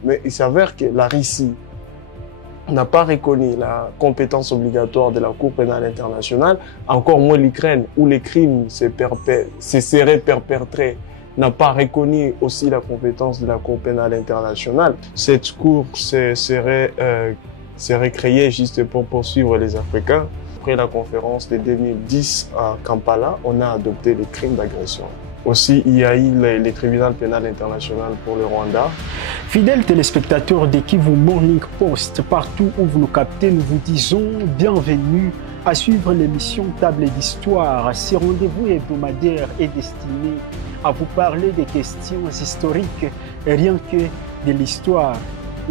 Mais il s'avère que la Russie n'a pas reconnu la compétence obligatoire de la Cour pénale internationale, encore moins l'Ukraine, où les crimes se seraient perpétrés, n'a pas reconnu aussi la compétence de la Cour pénale internationale. Cette Cour serait créée juste pour poursuivre les Africains. Après la conférence de 2010 à Kampala, on a adopté les crimes d'agression. Aussi, il y a eu le tribunal pénal international pour le Rwanda. Fidèles téléspectateurs d'Ekivu Morning Post, partout où vous nous captez, nous vous disons bienvenue à suivre l'émission Table d'Histoire. Ce rendez-vous hebdomadaire est destiné à vous parler des questions historiques, rien que de l'histoire.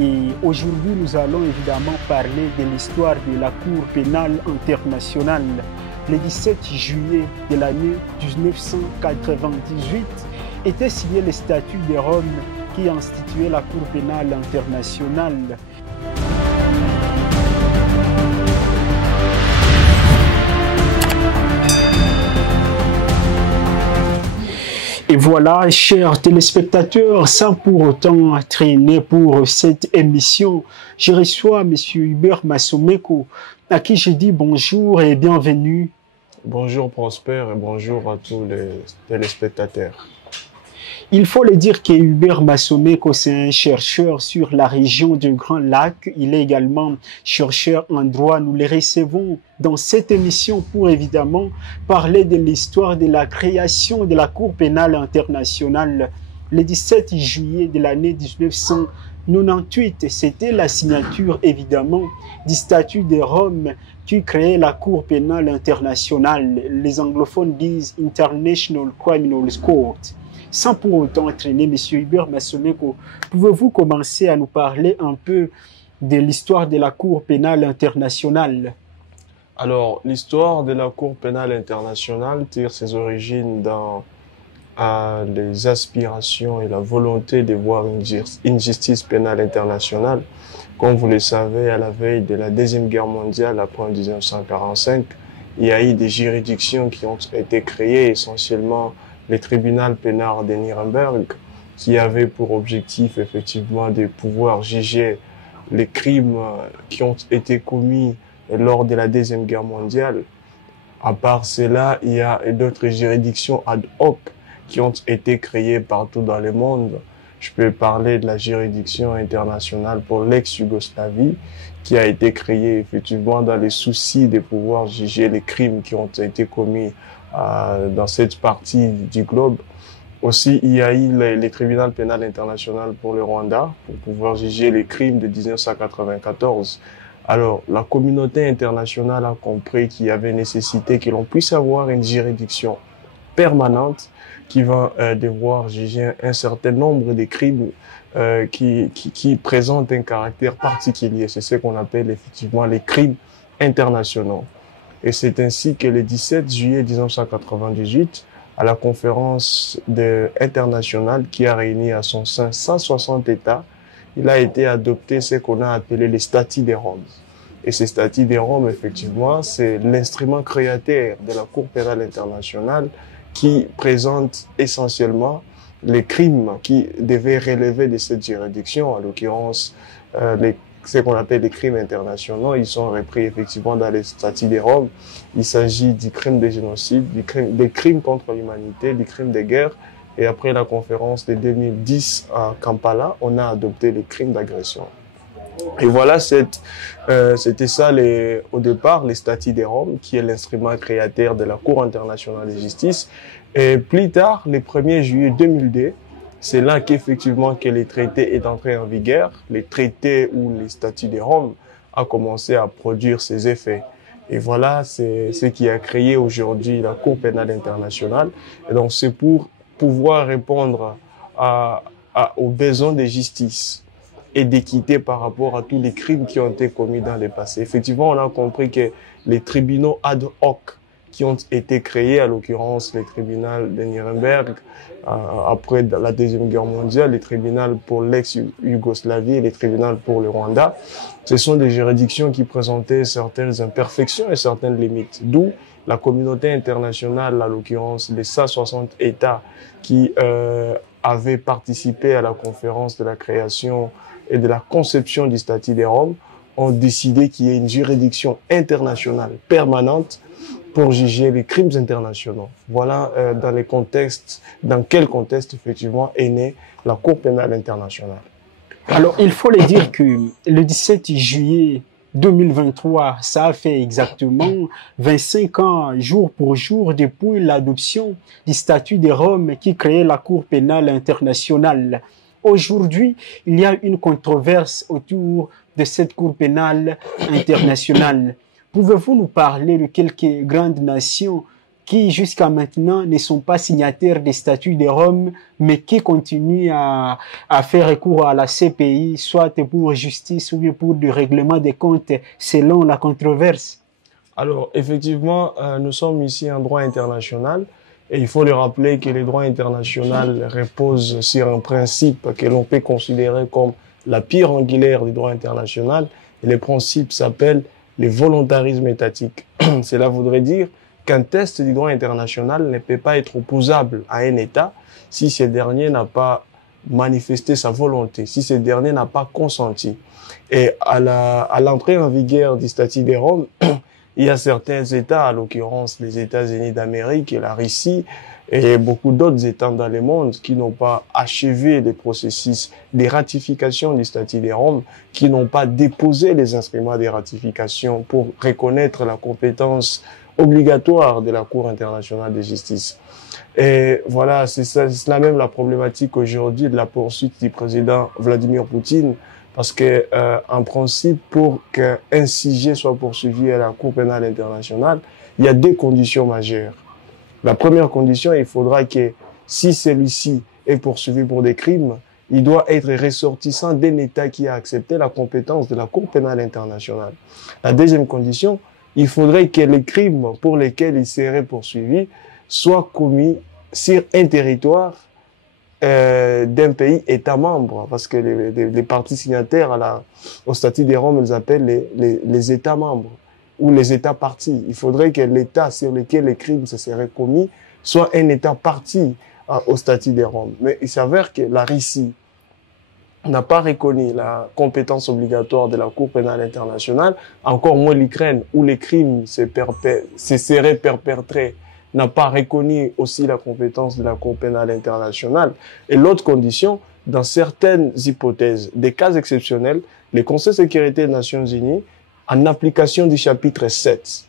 Et aujourd'hui, nous allons évidemment parler de l'histoire de la Cour pénale internationale. Le 17 juillet de l'année 1998 était signé le statut de Rome qui instituait la Cour pénale internationale. Et voilà, chers téléspectateurs, sans pour autant traîner pour cette émission, je reçois M. Hubert Massomeko, à qui je dis bonjour et bienvenue. Bonjour Prosper et bonjour à tous les téléspectateurs. Il faut le dire que Hubert Massomeko, c'est un chercheur sur la région du Grand Lac. Il est également chercheur en droit. Nous le recevons dans cette émission pour évidemment parler de l'histoire de la création de la Cour pénale internationale. Le 17 juillet de l'année 1998, c'était la signature évidemment du statut de Rome qui créait la Cour pénale internationale. Les anglophones disent International Criminal Court. Sans pour autant entraîner M. Hubert Massomeko, pouvez-vous commencer à nous parler un peu de l'histoire de la Cour pénale internationale? Alors, l'histoire de la Cour pénale internationale tire ses origines dans les aspirations et la volonté de voir une justice pénale internationale. Comme vous le savez, à la veille de la Deuxième Guerre mondiale, après 1945, il y a eu des juridictions qui ont été créées, essentiellement le tribunal pénal de Nuremberg, qui avait pour objectif effectivement de pouvoir juger les crimes qui ont été commis lors de la Deuxième Guerre mondiale. À part cela, il y a d'autres juridictions ad hoc qui ont été créées partout dans le monde. Je peux parler de la juridiction internationale pour l'ex-Yougoslavie, qui a été créée effectivement dans les soucis de pouvoir juger les crimes qui ont été commis dans cette partie du globe. Aussi, il y a eu le tribunal pénal international pour le Rwanda, pour pouvoir juger les crimes de 1994. Alors, la communauté internationale a compris qu'il y avait nécessité que l'on puisse avoir une juridiction permanente qui va devoir juger un certain nombre de crimes qui présentent un caractère particulier. C'est ce qu'on appelle effectivement les crimes internationaux. Et c'est ainsi que le 17 juillet 1998, à la conférence internationale qui a réuni à son sein 160 États, il a été adopté ce qu'on a appelé les statuts de Rome. Et ces statuts de Rome, effectivement, c'est l'instrument créateur de la Cour pénale internationale qui présente essentiellement les crimes qui devaient relever de cette juridiction, en l'occurrence ce qu'on appelle les crimes internationaux. Ils sont repris effectivement dans les statuts de Rome. Il s'agit du crime de génocide, des crimes contre l'humanité, du crime de guerre. Et après la conférence de 2010 à Kampala, on a adopté les crimes d'agression. Et voilà, c'était ça au départ, les statuts de Rome, qui est l'instrument créateur de la Cour internationale de justice. Et plus tard, le 1er juillet 2002, c'est là qu'effectivement que le traité est entré en vigueur. Les traités ou les statuts de Rome a commencé à produire ses effets. Et voilà, c'est ce qui a créé aujourd'hui la Cour pénale internationale. Et donc, c'est pour pouvoir répondre aux besoins de justice et d'équité par rapport à tous les crimes qui ont été commis dans le passé. Effectivement, on a compris que les tribunaux ad hoc qui ont été créés, à l'occurrence le tribunal de Nuremberg, après la Deuxième Guerre mondiale, le tribunal pour l'ex-Yougoslavie et le tribunal pour le Rwanda, ce sont des juridictions qui présentaient certaines imperfections et certaines limites. D'où la communauté internationale, à l'occurrence les 160 États qui avaient participé à la conférence de la création et de la conception du statut des Roms ont décidé qu'il y ait une juridiction internationale permanente pour juger les crimes internationaux. Voilà dans quel contexte effectivement est née la Cour pénale internationale. Alors, il faut le dire que le 17 juillet 2023, ça a fait exactement 25 ans, jour pour jour, depuis l'adoption du statut de Rome qui créait la Cour pénale internationale. Aujourd'hui, il y a une controverse autour de cette Cour pénale internationale. Pouvez-vous nous parler de quelques grandes nations qui, jusqu'à maintenant, ne sont pas signataires des statuts de Rome, mais qui continuent à faire recours à la CPI, soit pour justice ou bien pour du règlement des comptes, selon la controverse? Alors, effectivement, nous sommes ici en droit international et il faut le rappeler que le droit international repose sur un principe que l'on peut considérer comme la pierre angulaire du droit international. Et le principe s'appelle le volontarisme étatique. Cela voudrait dire qu'un test du droit international ne peut pas être opposable à un État si ce dernier n'a pas manifesté sa volonté, si ce dernier n'a pas consenti. Et à l'entrée en vigueur du statut de Rome, il y a certains États, à l'occurrence les États-Unis d'Amérique et la Russie, et beaucoup d'autres États dans le monde qui n'ont pas achevé le processus de ratification du statut de Rome, qui n'ont pas déposé les instruments de ratification pour reconnaître la compétence obligatoire de la Cour internationale de justice. Et voilà, c'est cela même la problématique aujourd'hui de la poursuite du président Vladimir Poutine, parce que en principe, pour qu'un sujet soit poursuivi à la Cour pénale internationale, il y a deux conditions majeures. La première condition, il faudra que si celui-ci est poursuivi pour des crimes, il doit être ressortissant d'un État qui a accepté la compétence de la Cour pénale internationale. La deuxième condition, il faudrait que les crimes pour lesquels il serait poursuivi soient commis sur un territoire d'un pays État membre, parce que les parties signataires au statut de Rome, ils appellent les États membres ou les États partis. Il faudrait que l'État sur lequel les crimes se seraient commis soit un État parti au statut de Rome. Mais il s'avère que la Russie n'a pas reconnu la compétence obligatoire de la Cour pénale internationale, encore moins l'Ukraine, où les crimes se seraient perpétrés, n'a pas reconnu aussi la compétence de la Cour pénale internationale. Et l'autre condition, dans certaines hypothèses, des cas exceptionnels, le Conseil de sécurité des Nations Unies, en application du chapitre 7,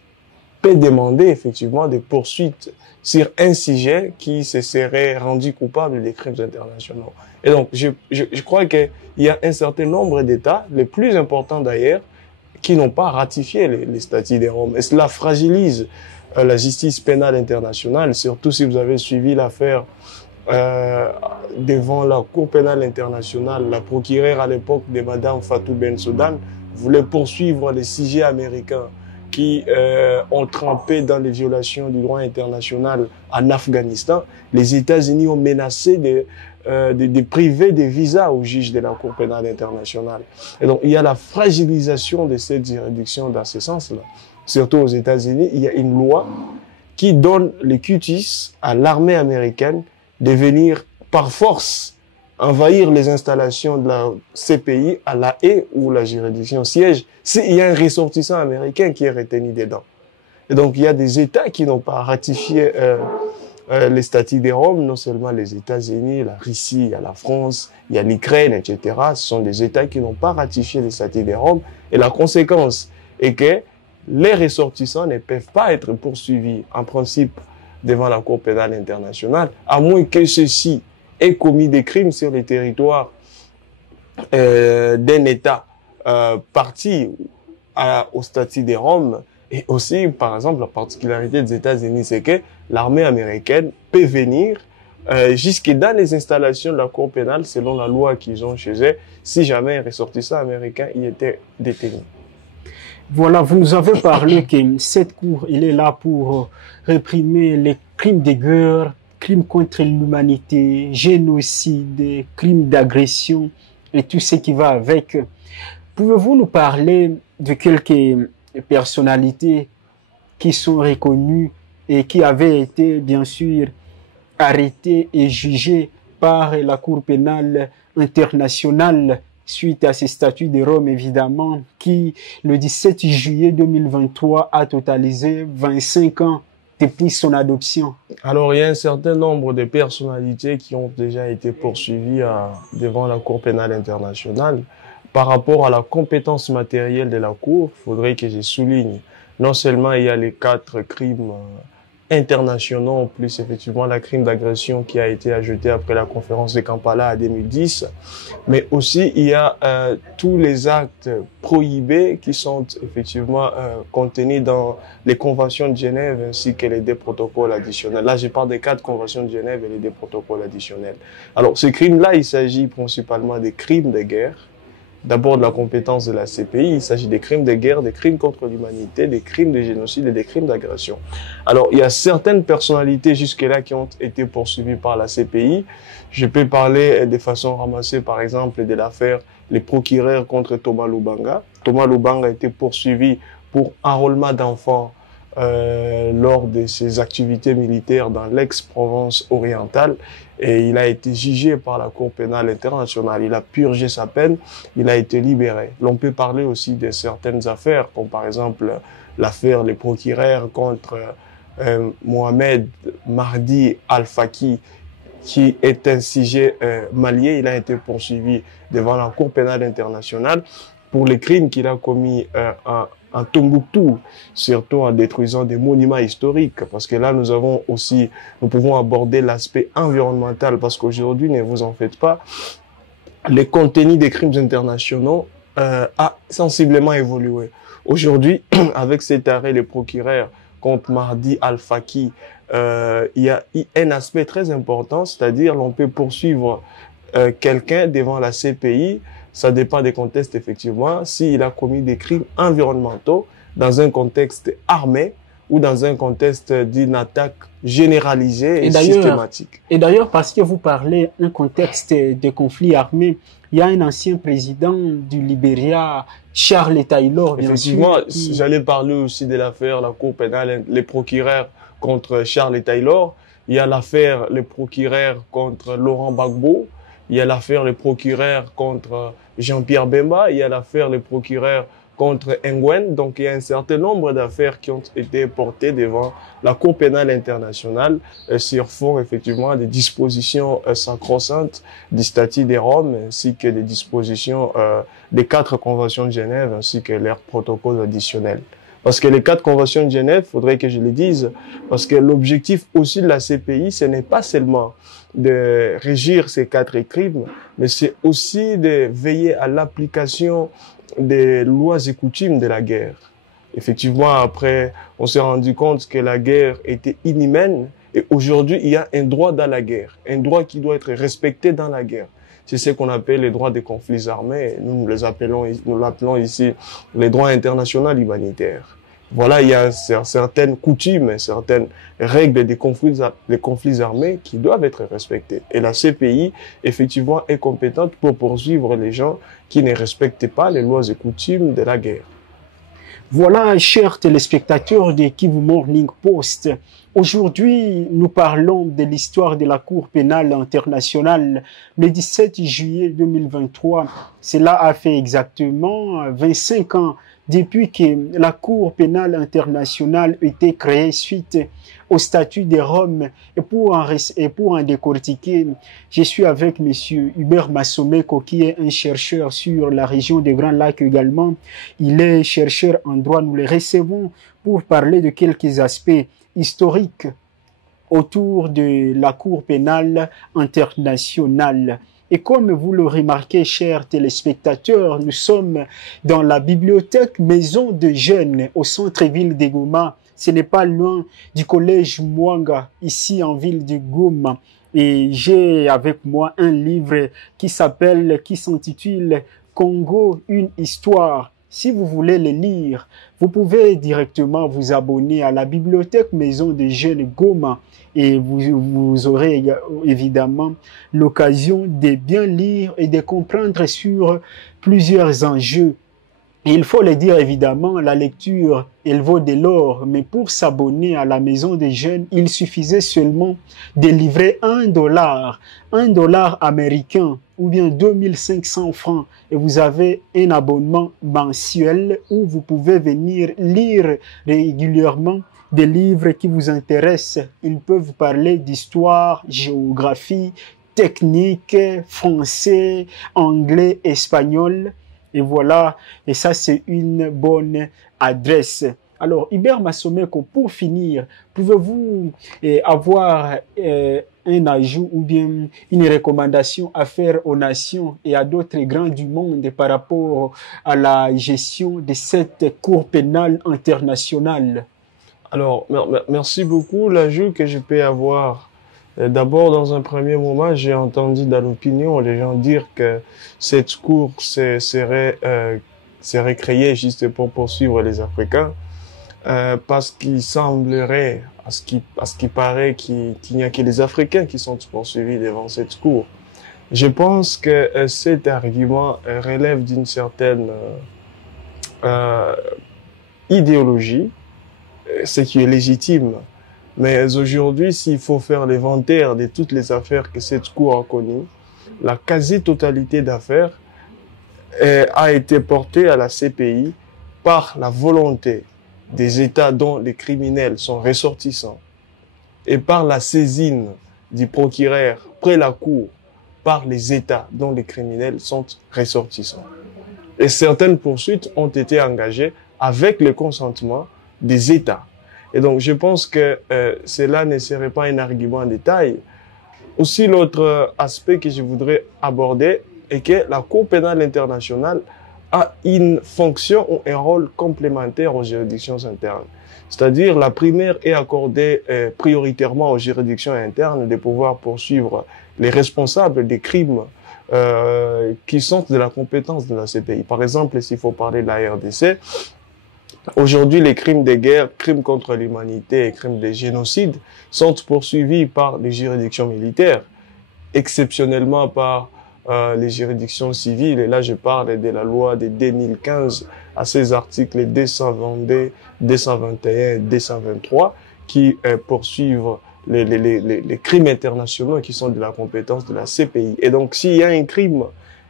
peut demander effectivement des poursuites sur un sujet qui se serait rendu coupable des crimes internationaux. Et donc, je crois qu'il y a un certain nombre d'États, les plus importants d'ailleurs, qui n'ont pas ratifié les statuts de Rome. Et cela fragilise la justice pénale internationale, surtout si vous avez suivi l'affaire devant la Cour pénale internationale. La procureure à l'époque de Madame Fatou Bensouda voulait poursuivre les sujets américains qui ont trempé dans les violations du droit international en Afghanistan. Les États-Unis ont menacé de priver des visas aux juges de la Cour pénale internationale. Et donc, il y a la fragilisation de cette juridiction dans ce sens-là. Surtout aux États-Unis, il y a une loi qui donne le cutis à l'armée américaine de venir par force envahir les installations de la CPI à La Haye où la juridiction siège s'il y a un ressortissant américain qui est retenu dedans. Et donc, il y a des États qui n'ont pas ratifié les statuts de Rome, non seulement les États-Unis, la Russie, il y a la France, il y a l'Ukraine, etc. Ce sont des États qui n'ont pas ratifié les statuts de Rome. Et la conséquence est que les ressortissants ne peuvent pas être poursuivis en principe devant la Cour pénale internationale, à moins que ceux-ci aient commis des crimes sur le territoire d'un État parti au statut de Rome. Et aussi, par exemple, la particularité des États-Unis, c'est que l'armée américaine peut venir jusque dans les installations de la Cour pénale, selon la loi qu'ils ont chez eux, si jamais un ressortissant américain y était détenu. Voilà, vous nous avez parlé que cette Cour, il est là pour réprimer les crimes de guerre, crimes contre l'humanité, génocide, crimes d'agression et tout ce qui va avec. Pouvez-vous nous parler de quelques personnalités qui sont reconnues et qui avaient été, bien sûr, arrêtées et jugées par la Cour pénale internationale suite à ces statuts de Rome, évidemment, qui, le 17 juillet 2023, a totalisé 25 ans depuis son adoption. Alors, il y a un certain nombre de personnalités qui ont déjà été poursuivies devant la Cour pénale internationale. Par rapport à la compétence matérielle de la Cour, il faudrait que je souligne, non seulement il y a les 4 crimes internationaux, plus effectivement la crime d'agression qui a été ajouté après la conférence de Kampala en 2010, mais aussi il y a tous les actes prohibés qui sont effectivement contenus dans les conventions de Genève ainsi que les 2 protocoles additionnels. Là, je parle des 4 conventions de Genève et les 2 protocoles additionnels. Alors, ces crimes-là, il s'agit principalement des crimes de guerre. D'abord, de la compétence de la CPI, il s'agit des crimes de guerre, des crimes contre l'humanité, des crimes de génocide et des crimes d'agression. Alors, il y a certaines personnalités jusque-là qui ont été poursuivies par la CPI. Je peux parler de façon ramassée, par exemple, de l'affaire les procureurs contre Thomas Lubanga. Thomas Lubanga a été poursuivi pour enrôlement d'enfants lors de ses activités militaires dans l'ex-Provence orientale et il a été jugé par la Cour pénale internationale. Il a purgé sa peine, il a été libéré. L'on peut parler aussi de certaines affaires, comme par exemple l'affaire les procureurs contre Mohamed Mahdi Al-Faki, qui est un sujet malien. Il a été poursuivi devant la Cour pénale internationale pour les crimes qu'il a commis en Tombouctou, surtout en détruisant des monuments historiques, parce que là, nous pouvons aborder l'aspect environnemental, parce qu'aujourd'hui, ne vous en faites pas, le contenu des crimes internationaux a sensiblement évolué. Aujourd'hui, avec cet arrêt, les procureurs contre Mahdi Al-Faki, il y a un aspect très important, c'est-à-dire l'on peut poursuivre quelqu'un devant la CPI. Ça dépend des contextes, effectivement, s'il a commis des crimes environnementaux dans un contexte armé ou dans un contexte d'une attaque généralisée et systématique. Et d'ailleurs, parce que vous parlez d'un contexte de conflit armé, il y a un ancien président du Libéria, Charles Taylor, bien effectivement, sûr. J'allais parler aussi de l'affaire, la Cour pénale, les procureurs contre Charles Taylor. Il y a l'affaire, les procureurs contre Laurent Gbagbo. Il y a l'affaire les procureurs contre Jean-Pierre Bemba, il y a l'affaire les procureurs contre Nguyen. Donc, il y a un certain nombre d'affaires qui ont été portées devant la Cour pénale internationale sur fond, effectivement, des dispositions sacro-saintes du statut de Rome, ainsi que des dispositions des 4 conventions de Genève, ainsi que leurs protocoles additionnels. Parce que les 4 conventions de Genève, faudrait que je le dise, parce que l'objectif aussi de la CPI, ce n'est pas seulement de régir ces 4 crimes, mais c'est aussi de veiller à l'application des lois et coutumes de la guerre. Effectivement, après, on s'est rendu compte que la guerre était inhumaine et aujourd'hui, il y a un droit dans la guerre, un droit qui doit être respecté dans la guerre. C'est ce qu'on appelle les droits des conflits armés. Nous l'appelons ici les droits internationaux humanitaires. Voilà, il y a certaines coutumes, certaines règles des conflits armés qui doivent être respectées. Et la CPI, effectivement, est compétente pour poursuivre les gens qui ne respectent pas les lois et coutumes de la guerre. Voilà, chers téléspectateurs de Kivu Morning Post. Aujourd'hui, nous parlons de l'histoire de la Cour pénale internationale. Le 17 juillet 2023, cela a fait exactement 25 ans depuis que la Cour pénale internationale a été créée suite au statut de Rome. Et pour en décortiquer, je suis avec monsieur Hubert Massomeko, qui est un chercheur sur la région des Grands Lacs également. Il est chercheur en droit. Nous le recevons pour parler de quelques aspects historiques autour de la Cour pénale internationale. Et comme vous le remarquez, chers téléspectateurs, nous sommes dans la bibliothèque Maison de Jeunes au centre-ville de Goma. Ce n'est pas loin du collège Mwanga, ici en ville de Goma. Et j'ai avec moi un livre qui s'intitule Congo, une histoire. Si vous voulez le lire, vous pouvez directement vous abonner à la bibliothèque Maison des Jeunes Goma et vous aurez évidemment l'occasion de bien lire et de comprendre sur plusieurs enjeux Et il faut le dire évidemment, la lecture, elle vaut de l'or, mais pour s'abonner à la Maison des Jeunes, il suffisait seulement de livrer un dollar américain ou bien 2500 francs et vous avez un abonnement mensuel où vous pouvez venir lire régulièrement des livres qui vous intéressent. Ils peuvent parler d'histoire, géographie, technique, français, anglais, espagnol. Et voilà, et ça c'est une bonne adresse. Alors, Hubert Massomeko, pour finir, pouvez-vous avoir un ajout ou bien une recommandation à faire aux nations et à d'autres grands du monde par rapport à la gestion de cette Cour pénale internationale? Alors, merci beaucoup. L'ajout que je peux avoir, d'abord, dans un premier moment, j'ai entendu dans l'opinion les gens dire que cette cour serait créée juste pour poursuivre les Africains, parce qu'il semblerait, à ce qui paraît, qu'il n'y a que les Africains qui sont poursuivis devant cette cour. Je pense que cet argument relève d'une certaine idéologie, ce qui est légitime. Mais aujourd'hui, s'il faut faire l'inventaire de toutes les affaires que cette cour a connues, la quasi-totalité d'affaires a été portée à la CPI par la volonté des États dont les criminels sont ressortissants et par la saisine du procureur près la cour par les États dont les criminels sont ressortissants. Et certaines poursuites ont été engagées avec le consentement des États. Et donc, je pense que cela ne serait pas un argument en détail. Aussi, l'autre aspect que je voudrais aborder est que la Cour pénale internationale a une fonction ou un rôle complémentaire aux juridictions internes. C'est-à-dire, la primaire est accordée prioritairement aux juridictions internes de pouvoir poursuivre les responsables des crimes qui sont de la compétence de la CPI. Par exemple, s'il faut parler de la RDC, aujourd'hui, les crimes de guerre, crimes contre l'humanité et crimes de génocide sont poursuivis par les juridictions militaires, exceptionnellement par les juridictions civiles. Et là, je parle de la loi de 2015 à ses articles 222, 221 et 223 qui poursuivent les crimes internationaux qui sont de la compétence de la CPI. Et donc, s'il y a un crime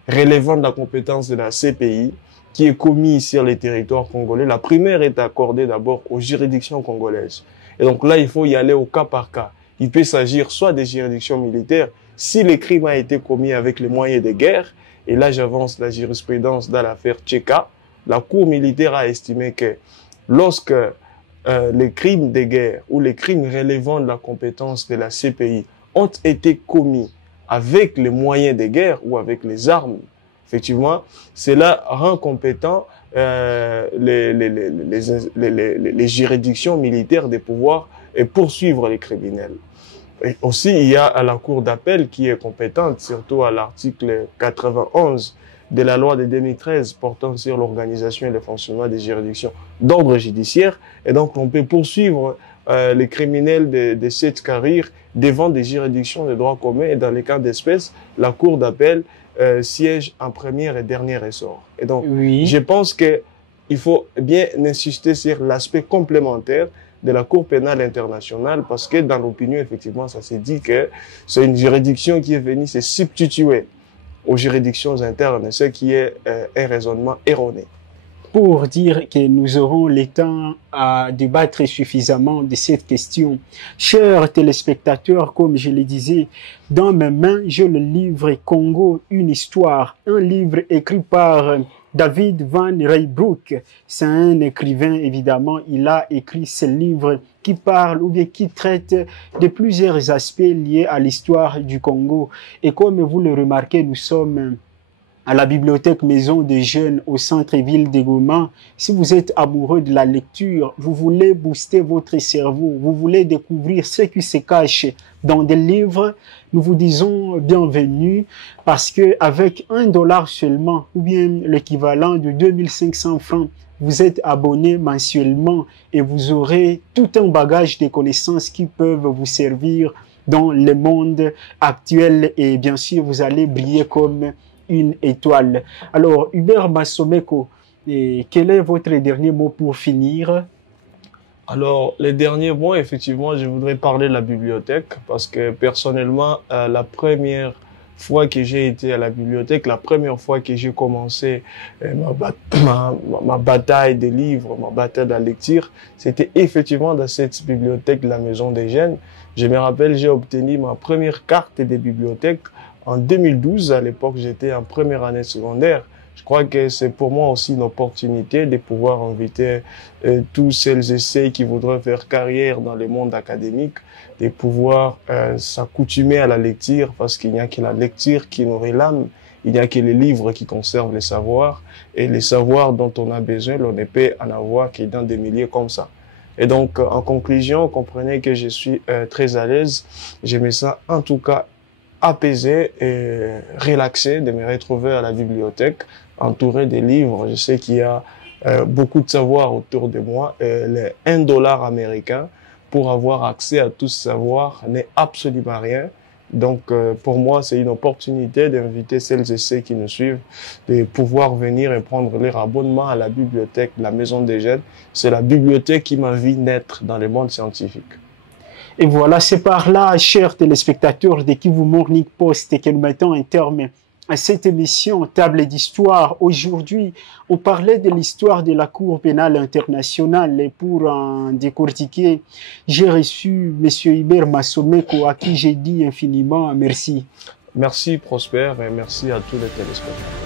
relevant de la compétence de la CPI, qui est commis sur les territoires congolais, la primaire est accordée d'abord aux juridictions congolaises. Et donc là, il faut y aller au cas par cas. Il peut s'agir soit des juridictions militaires, si le crime a été commis avec les moyens de guerre, et là j'avance la jurisprudence dans l'affaire Tcheka, la Cour militaire a estimé que lorsque les crimes de guerre ou les crimes relevant de la compétence de la CPI ont été commis avec les moyens de guerre ou avec les armes, effectivement, cela rend compétent les juridictions militaires de pouvoir poursuivre les criminels. Et aussi, il y a la Cour d'appel qui est compétente, surtout à l'article 91 de la loi de 2013 portant sur l'organisation et le fonctionnement des juridictions d'ordre judiciaire. Et donc, on peut poursuivre les criminels de cette carrière devant des juridictions de droit commun. Et dans les cas d'espèce, la Cour d'appel siège en premier et dernier ressort. Et donc, oui, je pense que il faut bien insister sur l'aspect complémentaire de la Cour pénale internationale parce que dans l'opinion, effectivement, ça s'est dit que c'est une juridiction qui est venue se substituer aux juridictions internes, ce qui est un raisonnement erroné. Pour dire que nous aurons le temps à débattre suffisamment de cette question. Chers téléspectateurs, comme je le disais, dans mes mains, j'ai le livre Congo, une histoire, un livre écrit par David Van Reybrouck. C'est un écrivain, évidemment, il a écrit ce livre qui parle ou bien qui traite de plusieurs aspects liés à l'histoire du Congo. Et comme vous le remarquez, nous sommes à la bibliothèque Maison des Jeunes au centre-ville de Goma. Si vous êtes amoureux de la lecture, vous voulez booster votre cerveau, vous voulez découvrir ce qui se cache dans des livres, nous vous disons bienvenue parce que avec $1 seulement ou bien l'équivalent de 2500 francs, vous êtes abonné mensuellement et vous aurez tout un bagage de connaissances qui peuvent vous servir dans le monde actuel et bien sûr vous allez briller comme une étoile. Alors, Hubert Massomeko, Et quel est votre dernier mot pour finir? Alors, les derniers mots, effectivement, je voudrais parler de la bibliothèque parce que personnellement, la première fois que j'ai été à la bibliothèque, la première fois que j'ai commencé ma bataille des livres, ma bataille de la lecture, c'était effectivement dans cette bibliothèque de la Maison des Jeunes. Je me rappelle, j'ai obtenu ma première carte des bibliothèques en 2012. À l'époque, j'étais en première année secondaire. Je crois que c'est pour moi aussi une opportunité de pouvoir inviter tous celles et ceux qui voudraient faire carrière dans le monde académique, de pouvoir s'accoutumer à la lecture, parce qu'il n'y a que la lecture qui nourrit l'âme, il n'y a que les livres qui conservent les savoirs, et les savoirs dont on a besoin, l'on ne peut en avoir que dans des milieux comme ça. Et donc, en conclusion, comprenez que je suis très à l'aise. J'aimais ça, en tout cas, apaisé et relaxé de me retrouver à la bibliothèque, entouré de livres. Je sais qu'il y a beaucoup de savoir autour de moi. Les 1 $ américain pour avoir accès à tout ce savoir n'est absolument rien. Donc, pour moi, c'est une opportunité d'inviter celles et ceux qui nous suivent de pouvoir venir et prendre leur abonnement à la bibliothèque, la Maison des Jeunes. C'est la bibliothèque qui m'a vu naître dans le monde scientifique. Et voilà, c'est par là, chers téléspectateurs de Kivu Morning Post, que nous mettons un terme à cette émission Table d'Histoire. Aujourd'hui, on parlait de l'histoire de la Cour pénale internationale. Et pour en décortiquer, j'ai reçu M. Hubert Massomeko, à qui j'ai dit infiniment merci. Merci Prosper et merci à tous les téléspectateurs.